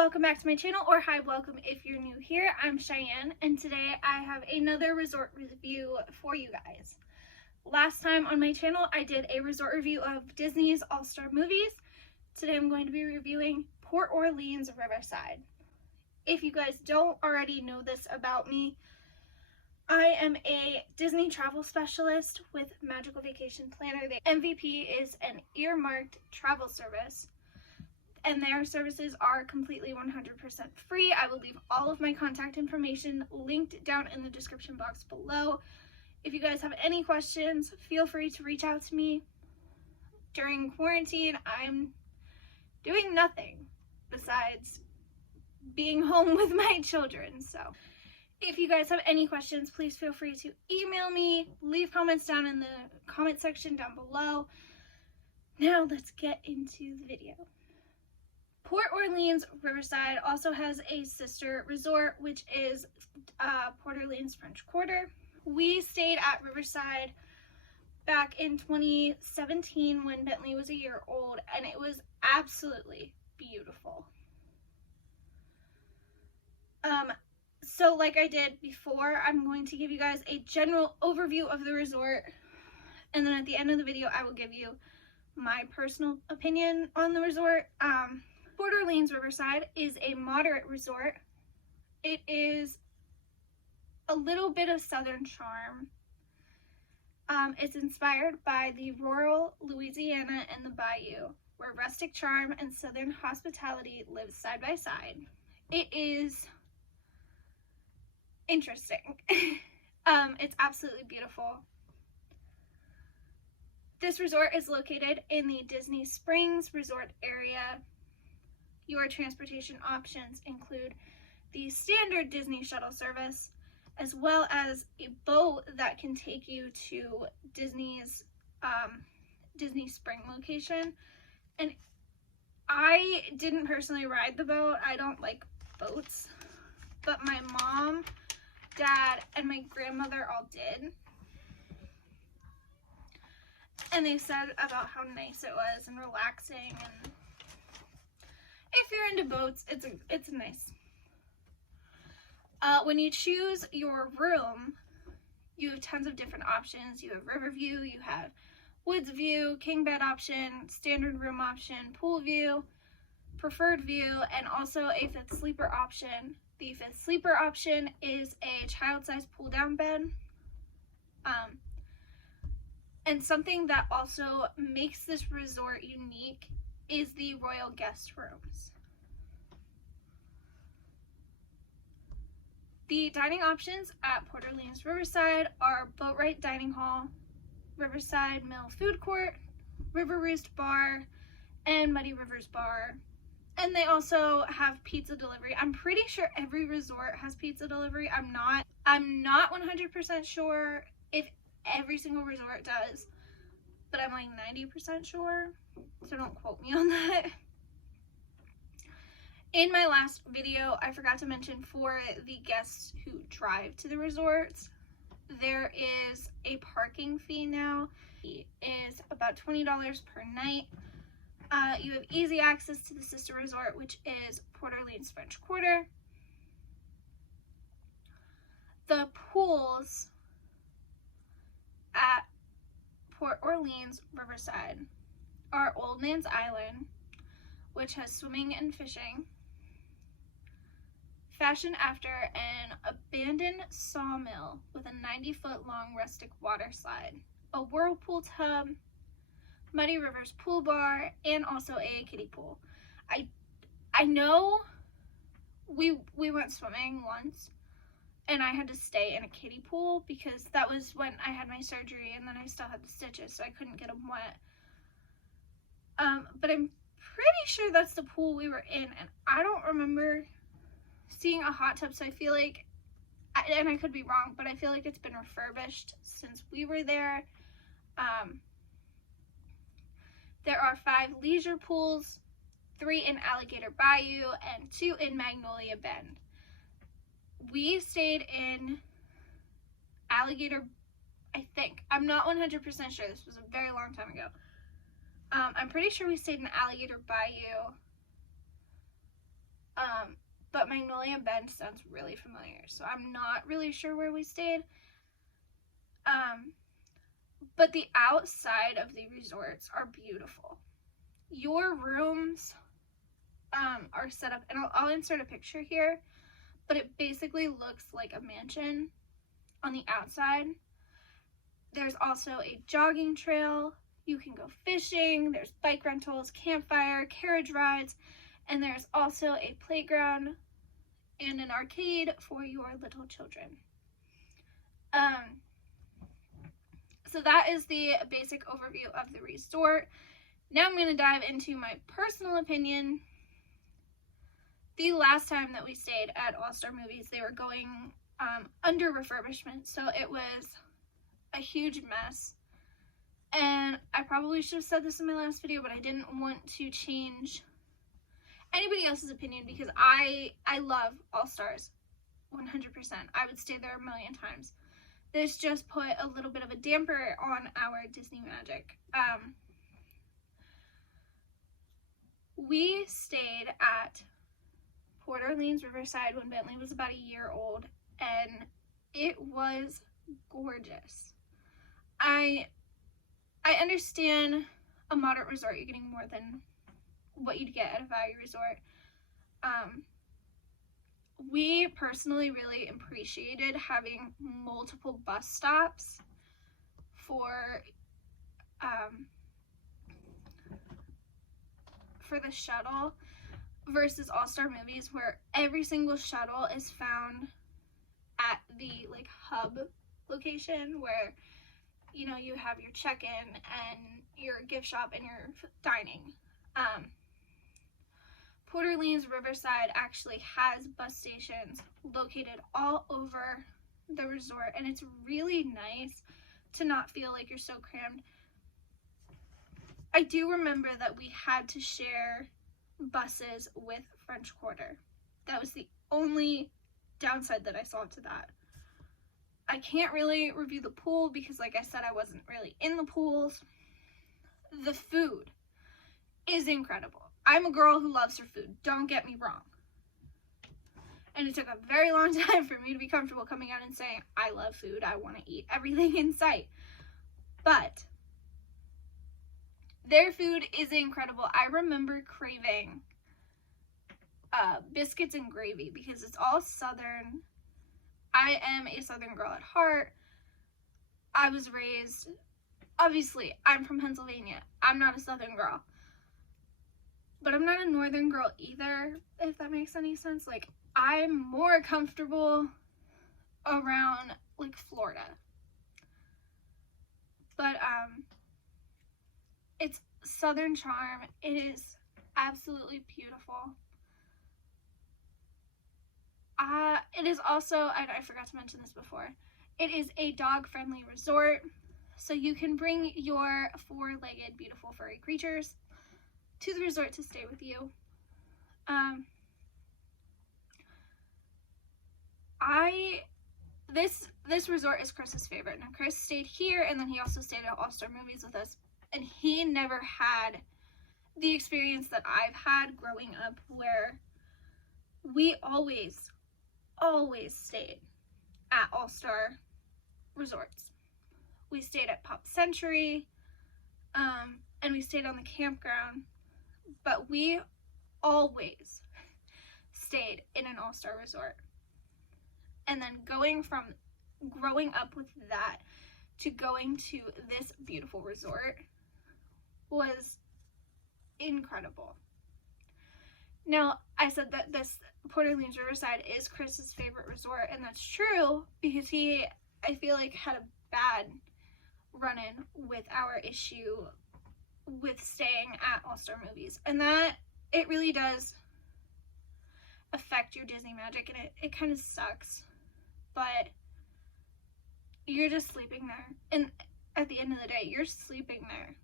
welcome back to my channel, or hi, welcome if you're new here. I'm Cheyenne, and today I have another resort review for you guys. Last time on my channel, I did a resort review of Disney's All-Star Movies. Today I'm going to be reviewing Port Orleans Riverside. If you guys don't already know this about me, I am a Disney travel specialist with Magical Vacation Planner. The MVP is an earmarked travel service, and their services are completely 100% free. I will leave all of my contact information linked down in the description box below. If you guys have any questions, feel free to reach out to me. During quarantine, I'm doing nothing besides being home with my children. So if you guys have any questions, please feel free to email me, leave comments down in the comment section down below. Now let's get into the video. Port Orleans Riverside also has a sister resort, which is Port Orleans French Quarter. We stayed at Riverside back in 2017 when Bentley was a year old, and it was absolutely beautiful. So like I did before, I'm going to give you guys a general overview of the resort, and then at the end of the video I will give you my personal opinion on the resort. Port Orleans Riverside is a moderate resort. It is a little bit of southern charm. It's inspired by the rural Louisiana and the Bayou, where rustic charm and southern hospitality live side by side. It is interesting. It's absolutely beautiful. This resort is located in the Disney Springs resort area. Your transportation options include the standard Disney shuttle service, as well as a boat that can take you to Disney's Disney Spring location. And I didn't personally ride the boat. I don't like boats, but my mom, dad, and my grandmother all did. And they said about how nice it was and relaxing, and if you're into boats, it's nice. When you choose your room, you have tons of different options. You have river view, you have woods view, king bed option, standard room option, pool view, preferred view, and also a fifth sleeper option. The fifth sleeper option is a child-sized pull-down bed. And something that also makes this resort unique is the royal guest rooms. The dining options at Port Orleans Riverside are Boat Right Dining Hall, Riverside Mill Food Court, River Roost Bar, and Muddy Rivers Bar. And they also have pizza delivery. I'm pretty sure every resort has pizza delivery. I'm not 100% sure if every single resort does, but I'm like 90% sure, so don't quote me on that. In my last video, I forgot to mention, for the guests who drive to the resorts, there is a parking fee now. It is about $20 per night. You have easy access to the sister resort, which is Port Orleans French Quarter. The pools at Port Orleans Riverside are Old Man's Island, which has swimming and fishing, fashioned after an abandoned sawmill with a 90-foot long rustic water slide, a whirlpool tub, Muddy Rivers pool bar, and also a kiddie pool. I know we went swimming once, and I had to stay in a kiddie pool because that was when I had my surgery, and then I still had the stitches, so I couldn't get them wet. But I'm pretty sure that's the pool we were in, and I don't remember seeing a hot tub, so I feel like, and I could be wrong, but I feel like it's been refurbished since we were there. There are 5 leisure pools, 3 in Alligator Bayou, and 2 in Magnolia Bend. We stayed in Alligator, I think. I'm not 100% sure. This was a very long time ago. I'm pretty sure we stayed in Alligator Bayou. Magnolia Bend sounds really familiar, so I'm not really sure where we stayed. But the outside of the resorts are beautiful. Your rooms are set up, and I'll insert a picture here, but it basically looks like a mansion on the outside. There's also a jogging trail. You can go fishing. There's bike rentals, campfire, carriage rides, and there's also a playground and an arcade for your little children. So that is the basic overview of the resort. Now I'm going to dive into my personal opinion. The last time that we stayed at All Star Movies, they were going under refurbishment, so it was a huge mess. And I probably should have said this in my last video, but I didn't want to change anybody else's opinion because I love All Stars 100%. I would stay there a million times. This just put a little bit of a damper on our Disney magic. We stayed at Port Orleans Riverside when Bentley was about a year old, and it was gorgeous. I understand a moderate resort, you're getting more than what you'd get at a value resort. We personally really appreciated having multiple bus stops for the shuttle versus All Star Movies, where every single shuttle is found at the like hub location where, you know, you have your check-in and your gift shop and your dining. Port Orleans Riverside actually has bus stations located all over the resort, and it's really nice to not feel like you're so crammed. I do remember that we had to share buses with French Quarter. That was the only downside that I saw to that. I can't really review the pool because, like I said, I wasn't really in the pools. The food is incredible. I'm a girl who loves her food, don't get me wrong. And it took a very long time for me to be comfortable coming out and saying, I love food, I want to eat everything in sight. But their food is incredible. I remember craving biscuits and gravy because it's all Southern. I am a Southern girl at heart. I was raised, obviously, I'm from Pennsylvania. I'm not a Southern girl. But I'm not a Northern girl either, if that makes any sense. Like, I'm more comfortable around, like, Florida. But, it's Southern charm. It is absolutely beautiful. It is also, I forgot to mention this before, it is a dog-friendly resort, so you can bring your four-legged, beautiful, furry creatures to the resort to stay with you. This resort is Chris's favorite. Now, Chris stayed here, and then he also stayed at All Star Movies with us, and he never had the experience that I've had growing up, where we always stayed at All Star resorts. We stayed at Pop Century, and we stayed on the campground, but we always stayed in an All Star resort. And then going from growing up with that to going to this beautiful resort was incredible. Now, I said that this Port Orleans Riverside is Chris's favorite resort, and that's true because he, I feel like, had a bad run-in with our issue with staying at All Star Movies, and that it really does affect your Disney magic, and it kind of sucks, but you're just sleeping there, and at the end of the day, you're sleeping there.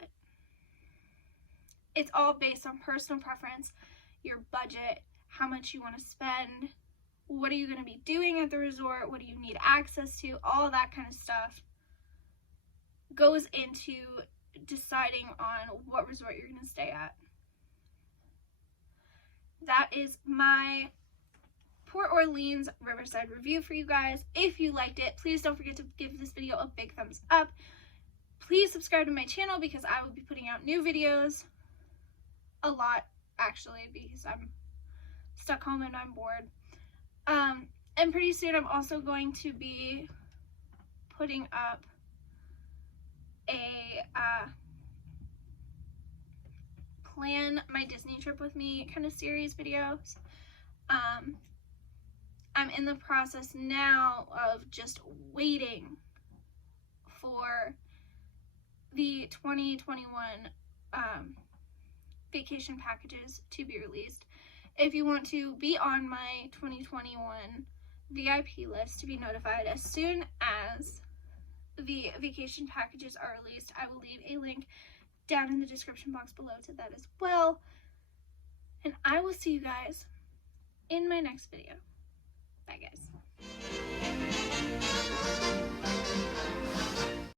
But it's all based on personal preference, your budget, how much you want to spend, what are you going to be doing at the resort, what do you need access to, all that kind of stuff goes into deciding on what resort you're going to stay at. that is my Port Orleans Riverside review for you guys. If you liked it, please don't forget to give this video a big thumbs up. Please subscribe to my channel because I will be putting out new videos a lot, actually, because I'm stuck home and I'm bored. And pretty soon I'm also going to be putting up a plan my Disney trip with me kind of series videos. I'm in the process now of just waiting for the 2021 vacation packages to be released. If you want to be on my 2021 VIP list to be notified as soon as the vacation packages are released, I will leave a link down in the description box below to that as well. And I will see you guys in my next video. Bye, guys.